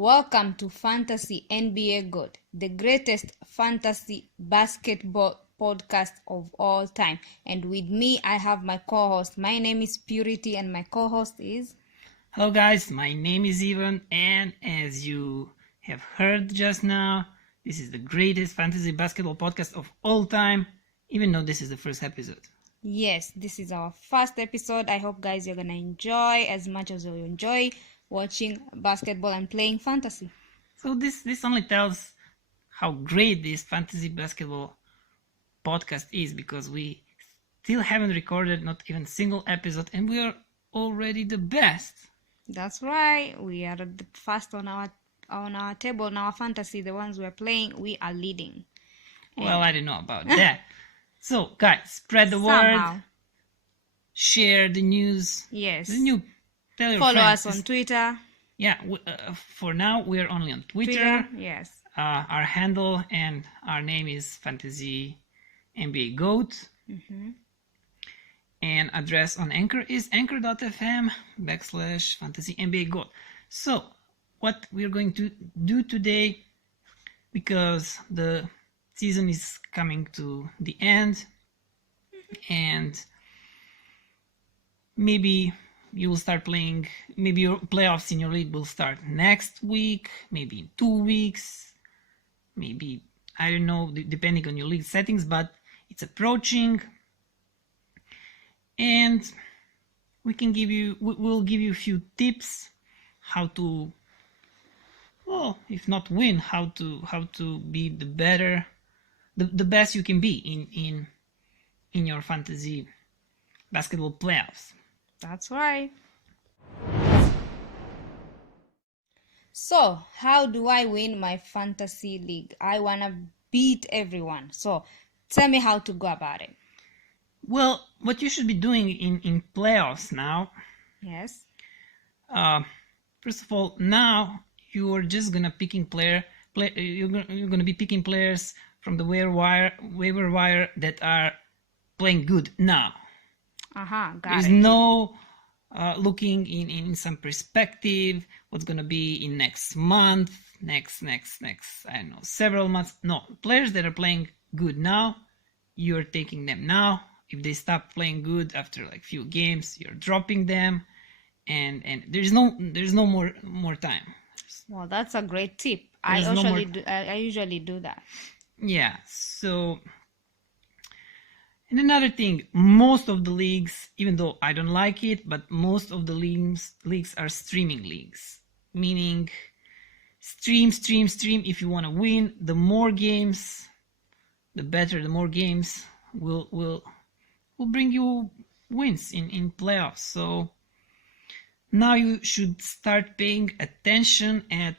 Welcome to Fantasy NBA GOAT, the greatest fantasy basketball podcast of all time. And with me, I have my co-host. My name is Purity and my co-host is... Hello guys, my name is Ivan, and as you have heard just now, this is the greatest fantasy basketball podcast of all time, even though this is the first episode. Yes, this is our first episode. I hope guys you're gonna enjoy as much as you enjoy watching basketball and playing fantasy. So this only tells how great this fantasy basketball podcast is, because we still haven't recorded not even a single episode, and we are already the best. That's right. We are the first on our table, on our fantasy, the ones we're playing, we are leading. Well, I don't know about that. So, guys, spread the Somehow. word, share the news. Yes. Tell your Follow friends. us on Twitter. Yeah, for now we are only on Twitter. Yes. Our handle and our name is Fantasy NBA GOAT. Mm-hmm. And address on Anchor is anchor.fm/Fantasy NBA GOAT. So, what we're going to do today, because the season is coming to the end, and maybe you will start playing, maybe your playoffs in your league will start next week, maybe in 2 weeks, maybe, I don't know, depending on your league settings, but it's approaching. And we'll give you a few tips how to, well, if not win, how to be the best you can be in your fantasy basketball playoffs. That's right. So, how do I win my fantasy league? I wanna beat everyone. So, tell me how to go about it. Well, what you should be doing in playoffs now. Yes. First of all, now you are just gonna you're gonna be picking players from the waiver wire that are playing good now. Got There's it. no looking in some perspective, what's gonna be in next month, next I don't know, several months. No, players that are playing good now, you're taking them now. If they stop playing good after like few games, you're dropping them, and there's no more time. Well, that's a great tip. I usually do that. Yeah. So, and another thing, most of the leagues, even though I don't like it, but most of the leagues are streaming leagues, meaning stream. If you want to win, the more games, the better. The more games will bring you wins in playoffs. So now you should start paying attention at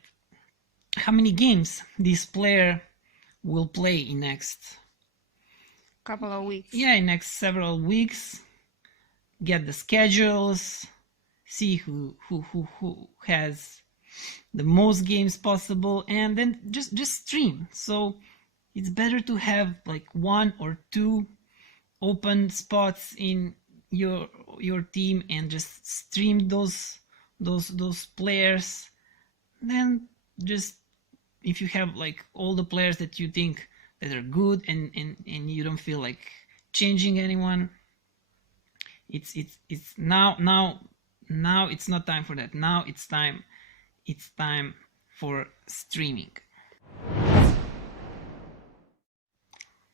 how many games this player will play in next Couple of weeks. Yeah, in next several weeks. Get the schedules, see who has the most games possible, and then just stream. So it's better to have like 1 or 2 open spots in your team and just stream those players. Then just, if you have like all the players that you think that are good and you don't feel like changing anyone, it's now it's not time for that. Now it's time for streaming.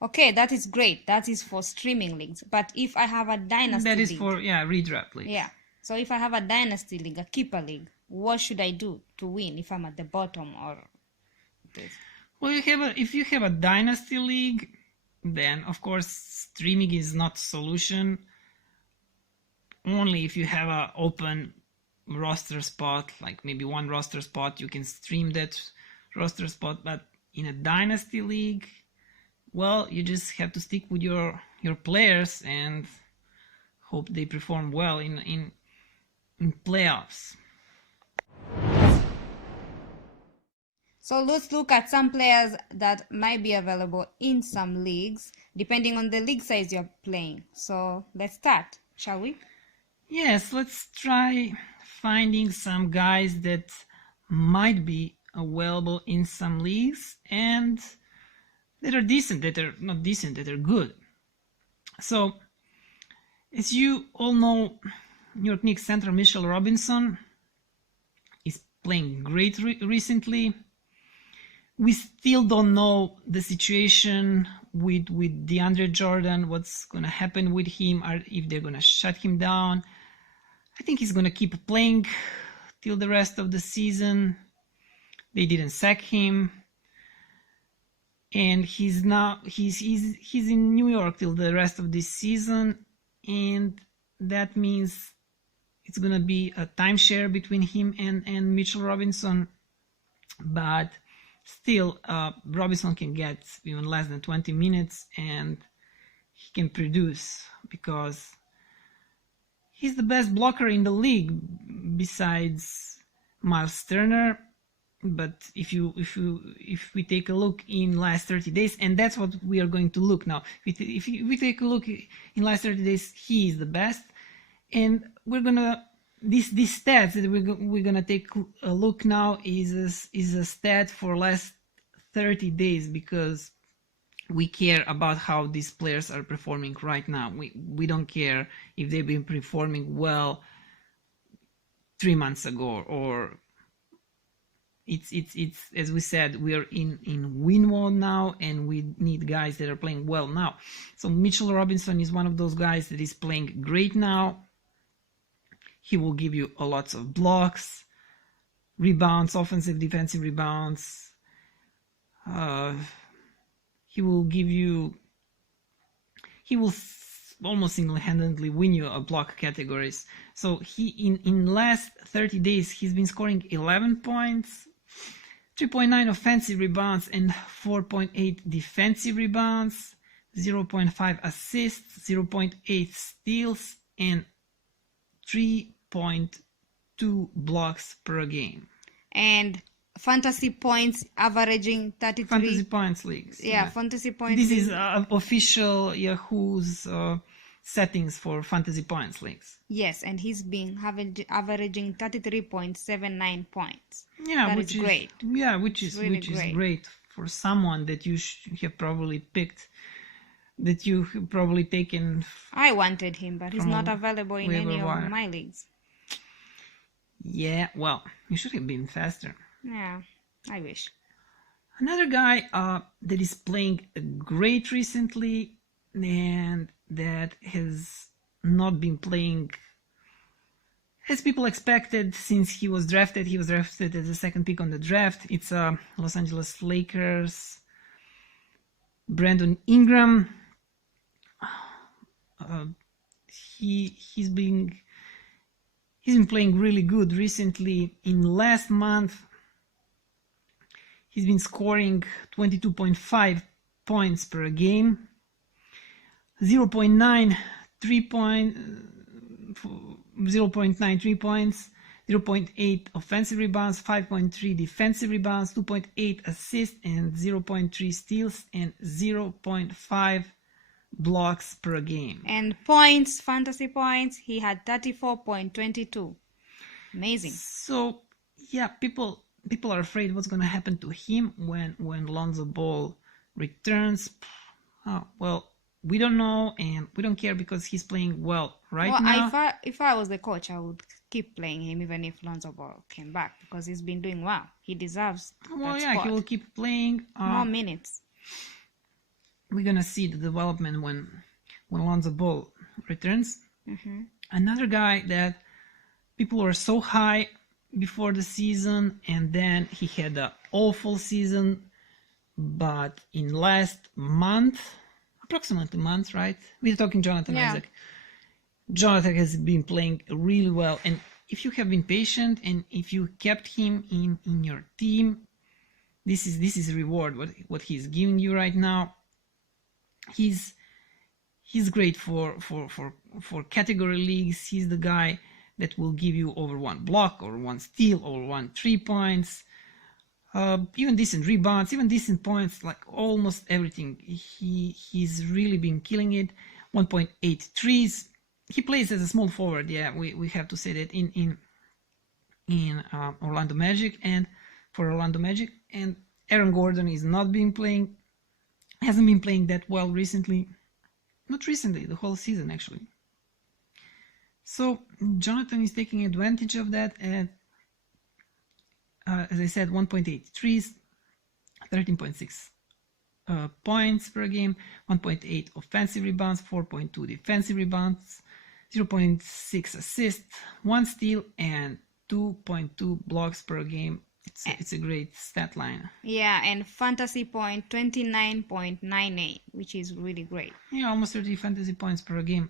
Okay, that is great. That is for streaming leagues. But if I have a dynasty That is league, for redraft league. yeah. So if I have a dynasty league, a keeper league, what should I do to win if I'm at the bottom or this? Well, if you have a dynasty league, then of course streaming is not solution. Only if you have an open roster spot, like maybe 1 roster spot, you can stream that roster spot. But in a dynasty league, well, you just have to stick with your players and hope they perform well in playoffs. So let's look at some players that might be available in some leagues, depending on the league size you're playing. So let's start, shall we? Yes, let's try finding some guys that might be available in some leagues and that are decent, that are not decent, that are good. So, as you all know, New York Knicks center Mitchell Robinson is playing great recently. We still don't know the situation with DeAndre Jordan, what's going to happen with him, or if they're going to shut him down. I think he's going to keep playing till the rest of the season. They didn't sack him. And he's in New York till the rest of this season. And that means it's going to be a timeshare between him and Mitchell Robinson. But still, Robinson can get even less than 20 minutes and he can produce because he's the best blocker in the league besides Miles Turner. But if we take a look in last 30 days, and that's what we are going to look now. If we take a look in last 30 days, he is the best, and we're gonna these stats that we're gonna take a look now is a stat for last 30 days because we care about how these players are performing right now. We don't care if they've been performing well 3 months ago or. It's as we said, we are in win mode now and we need guys that are playing well now. So Mitchell Robinson is one of those guys that is playing great now. He will give you a lots of blocks, rebounds, offensive, defensive rebounds. He will almost single-handedly win you a block categories. So he in last 30 days he's been scoring 11 points, 3.9 offensive rebounds and 4.8 defensive rebounds, 0.5 assists, 0.8 steals, and 3.2 blocks per game. And fantasy points averaging 33. Fantasy points leagues. Yeah, fantasy points. This is official Yahoo's settings for fantasy points leagues. Yes, and he's been averaging 33.79 points. Yeah, which is great. Yeah, which is great for someone that you have probably picked, that you have probably taken. I wanted him, but he's not available in any of my leagues. Yeah, well, you should have been faster. Yeah, I wish. Another guy that is playing great recently and that has not been playing as people expected since he was drafted. He was drafted as the second pick on the draft. It's Los Angeles Lakers, Brandon Ingram. He's been playing really good recently. In last month, he's been scoring 22.5 points per game, 0.9 3 points, 0.8 offensive rebounds, 5.3 defensive rebounds, 2.8 assists, and 0.3 steals, and 0.5 blocks per game. And points, fantasy points, he had 34.22. Amazing. So, yeah, people are afraid what's going to happen to him when Lonzo Ball returns. Oh, well, we don't know and we don't care because he's playing well now. If I was the coach, I would keep playing him even if Lonzo Ball came back because he's been doing well. He deserves that spot. He will keep playing. More minutes. We're going to see the development when Lonzo Ball returns. Mm-hmm. Another guy that people were so high before the season and then he had an awful season, but in last month, approximately month, right? We're talking Jonathan Isaac. Jonathan has been playing really well, and if you have been patient and if you kept him in your team, this is reward what he's giving you right now. He's great for category leagues. He's the guy that will give you over 1 block or 1 steal or 1 3 points. Even decent rebounds, even decent points, like almost everything. He's really been killing it. 1.8 threes. He plays as a small forward. Yeah, we have to say that in in Orlando Magic and for Orlando Magic, and Aaron Gordon is not been playing, hasn't been playing that well recently. Not recently, the whole season actually. So Jonathan is taking advantage of that at, as I said, 1.8 threes, 13.6 points per game, 1.8 offensive rebounds, 4.2 defensive rebounds, 0.6 assists, 1 steal, and 2.2 blocks per game. It's a great stat line. Yeah, and fantasy point 29.98, which is really great. Yeah, almost 30 fantasy points per game.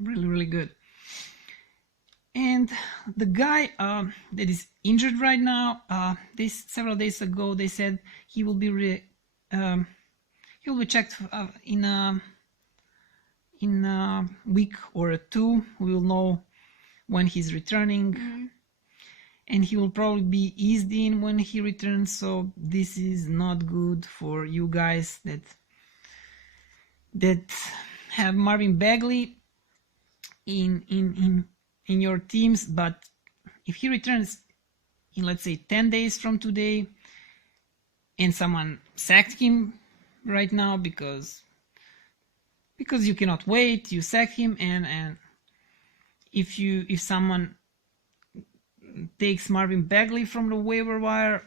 Really, really good. And the guy that is injured right now, several days ago they said he will be checked in a week or two. We will know when he's returning, and he will probably be eased in when he returns. So this is not good for you guys that have Marvin Bagley in your teams. But if he returns in, let's say, 10 days from today, and someone sacked him right now because you cannot wait, you sack him, and if someone takes Marvin Bagley from the waiver wire,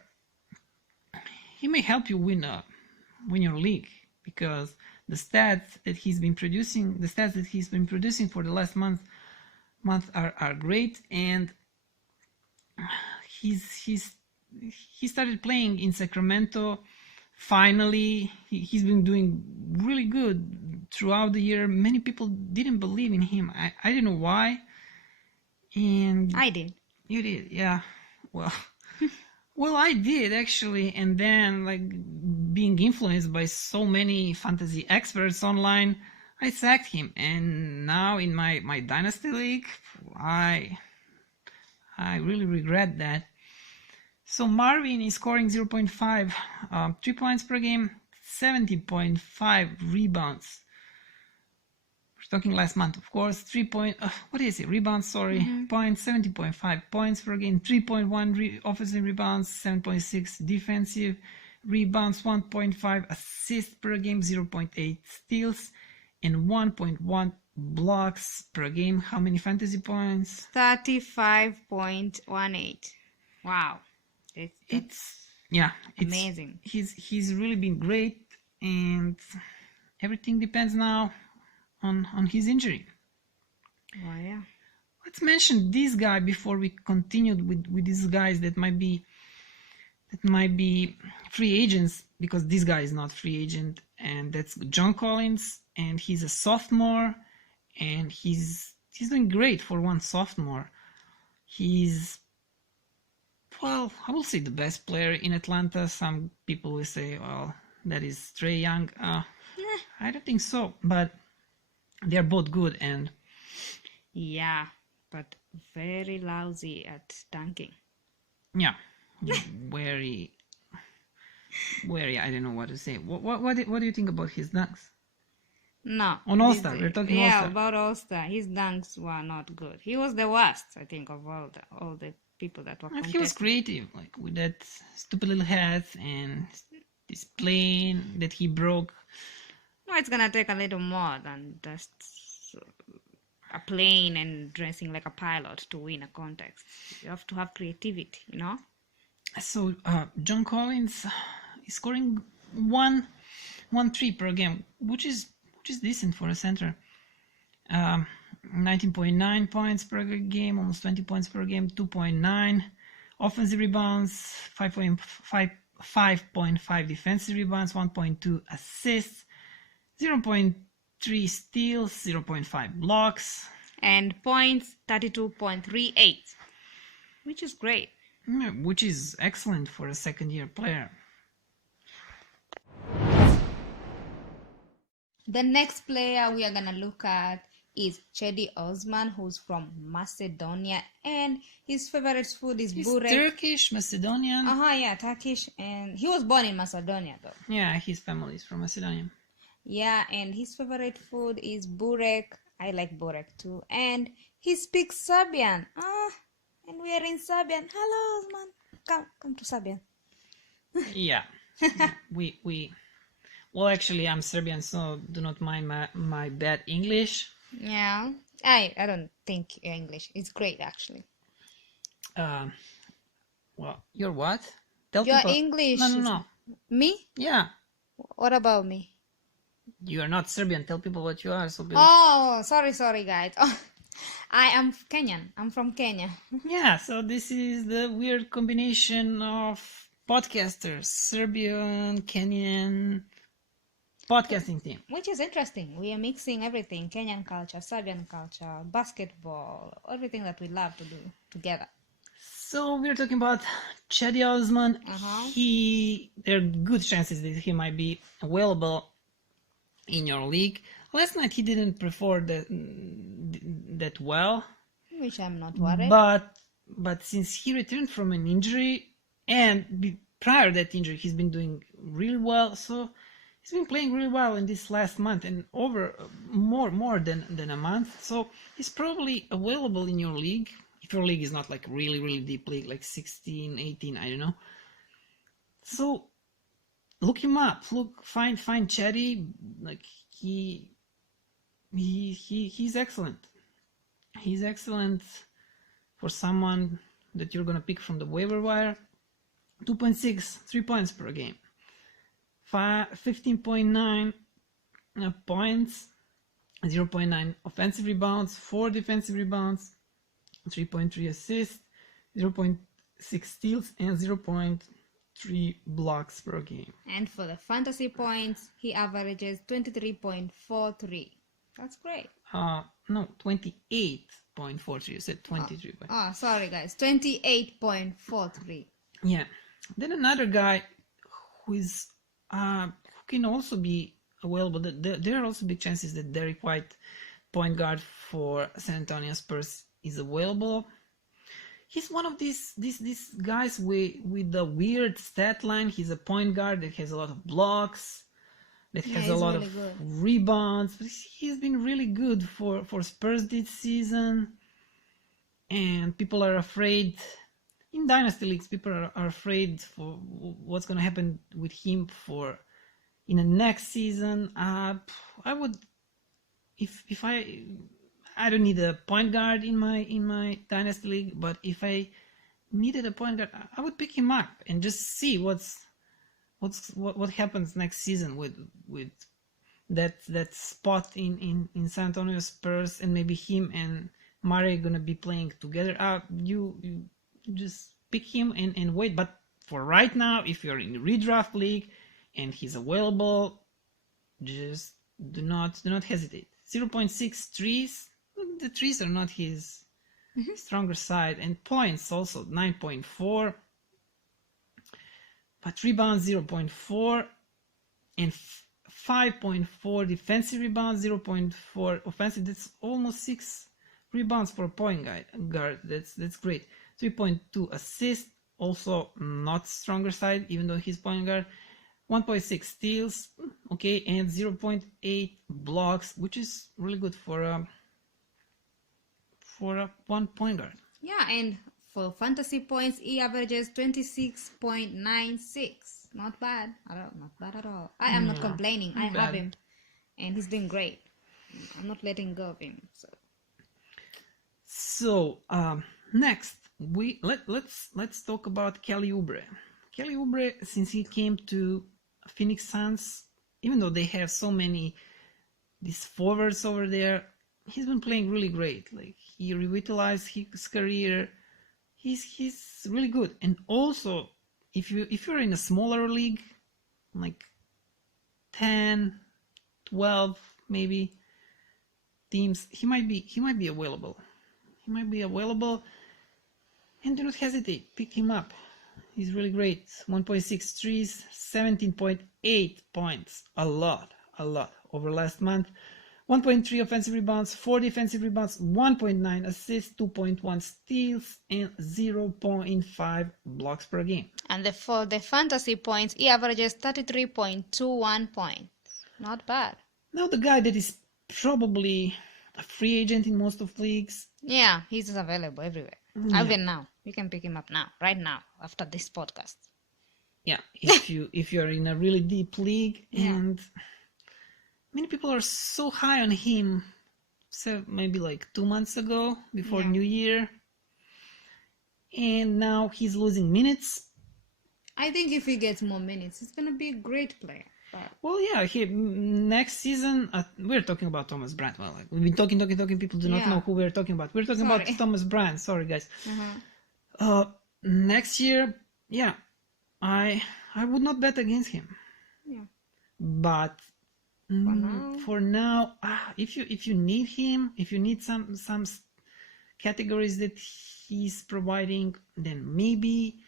he may help you win your league, because the stats that he's been producing for the last month are great, and he started playing in Sacramento. Finally, he's been doing really good throughout the year. Many people didn't believe in him. I don't know why. And I did. You did, yeah. Well, well, I did actually, and then, like, being influenced by so many fantasy experts online, I sacked him, and now in my dynasty league, I really regret that. So Marvin is scoring 0.5 3 points per game, 70.5 rebounds. We're talking last month, of course. Rebounds, sorry. Points, 70.5 points per game, 3.1 offensive rebounds, 7.6 defensive rebounds, 1.5 assists per game, 0.8 steals, and 1.1 blocks per game. How many fantasy points? 35.18. Wow. It's amazing. He's really been great, and everything depends now on his injury. Oh yeah. Let's mention this guy before we continue with these guys that might be free agents, because this guy is not free agent, and that's John Collins, and he's a sophomore, and he's doing great for one sophomore. He's, well, I will say the best player in Atlanta. Some people will say, well, that is Trae Young. I don't think so, but they're both good, and yeah, but very lousy at dunking. Yeah, very, I don't know what to say. What do you think about his dunks? No. On All-Star, we're talking All-Star. Yeah, about All-Star. His dunks were not good. He was the worst, I think, of all the people that were contesting. He was creative, like with that stupid little hat and this plane that he broke. No, it's gonna take a little more than just a plane and dressing like a pilot to win a contest. You have to have creativity, you know? So John Collins is scoring 1.3 per game, which is decent for a center. 19.9 points per game, almost 20 points per game, 2.9 offensive rebounds, 5.5 defensive rebounds, 1.2 assists, 0.3 steals, 0.5 blocks, and points 32.38, which is great. Which is excellent for a second-year player. The next player we are gonna look at is Cedi Osman, who's from Macedonia, and his favorite food is burek. Turkish, Macedonian. Yeah, Turkish, and he was born in Macedonia though. Yeah, his family is from Macedonia. Yeah, and his favorite food is burek. I like burek too, and he speaks Serbian. And we are in Serbian. Hello, Osman. Come to Serbian. Yeah. we well, actually, I'm Serbian, so do not mind my bad English. Yeah. I don't think your English is great actually. Uh, well, you're what? Tell Your people. English No, no, is no. me? Yeah, What about me? you are not Serbian. Tell people what you are. So people. Oh, sorry, guys. Oh, I am Kenyan. I'm from Kenya. Yeah, so this is the weird combination of podcasters, Serbian, Kenyan podcasting team. Which is interesting. We are mixing everything: Kenyan culture, Serbian culture, basketball, everything that we love to do together. So we're talking about Chadi Osman. Uh-huh. There are good chances that he might be available in your league. Last night he didn't perform that well, Which I'm not worried. but since he returned from an injury and prior to that injury he's been doing really well. So he's been playing really well in this last month and over more than a month. So he's probably available in your league. If your league is not like really deep league, like 16, 18, I don't know. So look him up. Find Chetty. Like he's excellent. He's excellent for someone that you're gonna pick from the waiver wire. 2.6 3 points per game. 15.9 points, 0.9 offensive rebounds, 4 defensive rebounds, 3.3 assists, 0.6 steals, and 0.3 blocks per game. And for the fantasy points, he averages 23.43. That's great. No, 28.43. You said 23. Oh, sorry guys, 28.43. Yeah. Then another guy who can also be available. There are also big chances that Derek White, point guard for San Antonio Spurs, is available. He's one of these guys with the weird stat line. He's a point guard that has a lot of blocks, that has a lot of rebounds. But he's been really good for Spurs this season, and people are afraid. In dynasty leagues, people are afraid for what's going to happen with him in the next season. I would, if I don't need a point guard in my dynasty league, but if I needed a point guard, I would pick him up and just see what happens next season with that spot in San Antonio Spurs, and maybe him and Murray gonna be playing together. You just pick him and wait. But for right now, if you're in the redraft league and he's available, just do not hesitate. 0.6 trees. The trees are not his stronger side, and points also 9.4, but rebounds 0.4, and 5.4 defensive rebounds, 0.4 offensive. That's almost 6 rebounds for a point guard. That's great. 3.2 assists, also not stronger side, even though he's point guard. 1.6 steals, okay, and 0.8 blocks, which is really good for a 1 point guard. Yeah, and for fantasy points, he averages 26.96. Not bad. Not bad at all. I am not complaining. I have him, and he's doing great. I'm not letting go of him. So next, let's talk about Kelly Oubre. Kelly Oubre, since he came to Phoenix Suns, even though they have so many these forwards over there, he's been playing really great. Like, he revitalized his career. He's really good. And also, if you're in a smaller league, like 10, 12 maybe teams, he might be available. He might be available, and do not hesitate. Pick him up. He's really great. 1.6 threes, 17.8 points. A lot over last month. 1.3 offensive rebounds, 4 defensive rebounds, 1.9 assists, 2.1 steals, and 0.5 blocks per game. And for the fantasy points, he averages 33.21 points. Not bad. Now the guy that is probably a free agent in most of leagues. Yeah, he's available everywhere. Even now. You can pick him up now, right now, after this podcast. Yeah, if you're in a really deep league, and many people are so high on him. So maybe like 2 months ago, before New Year, and now he's losing minutes. I think if he gets more minutes, he's gonna be a great player. But... Well, yeah, next season we're talking about Thomas Brandt. Well, like, we've been talking. People do not know who we're talking about. We're talking about Thomas Brandt. Sorry, guys. Next year, I would not bet against him. Yeah. But for now, if you need him, if you need some categories that he's providing, then maybe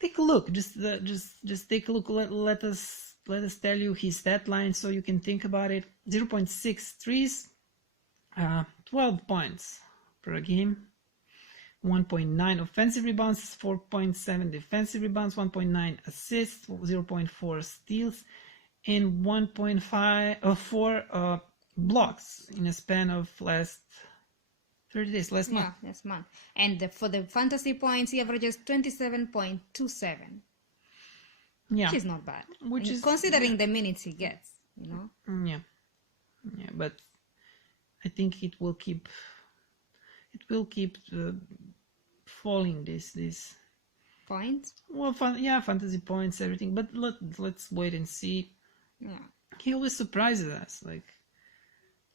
take a look. Just take a look. Let us tell you his stat line so you can think about it. 0.6 threes, 12 points per game, 1.9 offensive rebounds, 4.7 defensive rebounds, 1.9 assists, 0.4 steals, and 1.4 blocks in a span of last 30 days, last month. Yeah, last month. And for the fantasy points, he averages 27.27. Yeah. Which is not bad. Which is considering the minutes he gets, you know? Yeah, but I think it will keep falling this points. Well, fantasy points, everything. But let's wait and see. Yeah, he always surprises us. Like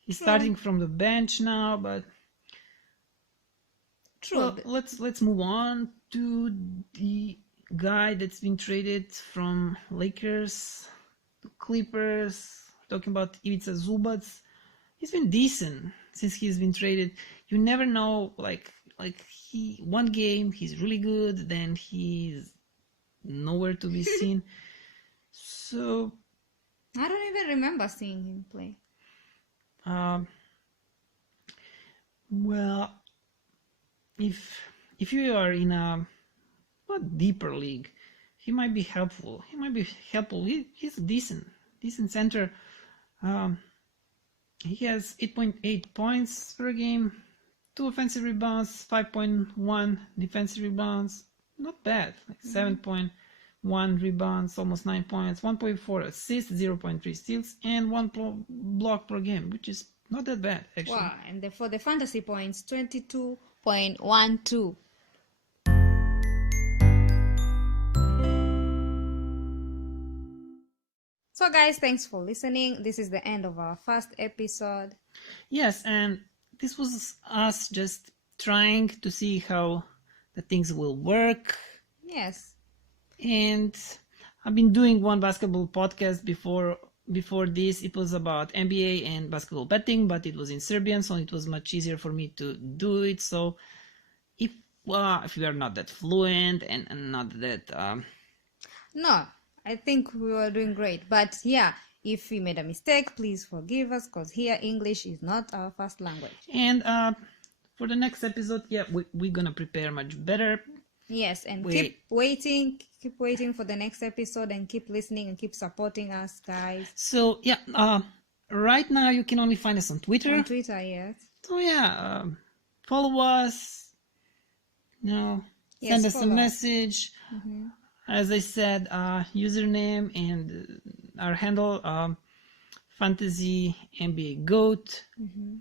he's starting from the bench now, but well, let's move on to the guy that's been traded from Lakers to Clippers. Talking about Ivica Zubac. He's been decent since he's been traded. You never know, like one game he's really good, then he's nowhere to be seen. So I don't even remember seeing him play. Well, if you are in a deeper league, he might be helpful. He's a decent center. He has 8.8 points per game, 2 offensive rebounds, 5.1 defensive rebounds. Not bad. Like 7.1 rebounds, almost 9 points, 1.4 assists, 0.3 steals, and 1 block per game, which is not that bad, actually. Wow, and for the fantasy points, 22.12. So guys, thanks for listening. This is the end of our first episode. Yes, and this was us just trying to see how the things will work. Yes. And I've been doing one basketball podcast before this. It was about NBA and basketball betting, but it was in Serbian, so it was much easier for me to do it. So if you are not that fluent and not that no, I think we were doing great. But yeah, if we made a mistake, please forgive us, because here English is not our first language. And for the next episode, we're gonna prepare much better. Yes, and keep waiting for the next episode, and keep listening and keep supporting us, guys. So right now you can only find us on Twitter. On Twitter, yes. So follow us. Send us a message. Mm-hmm. As I said, username and our handle, Fantasy NBA Goat. Mm-hmm.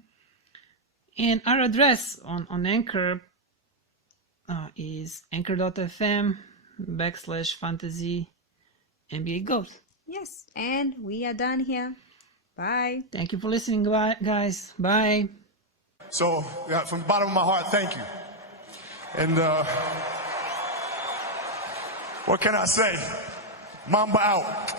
And our address on Anchor is anchor.fm/Fantasy NBA Goat. Yes, and we are done here. Bye. Thank you for listening, guys. Bye. So, from the bottom of my heart, thank you. And what can I say? Mamba out.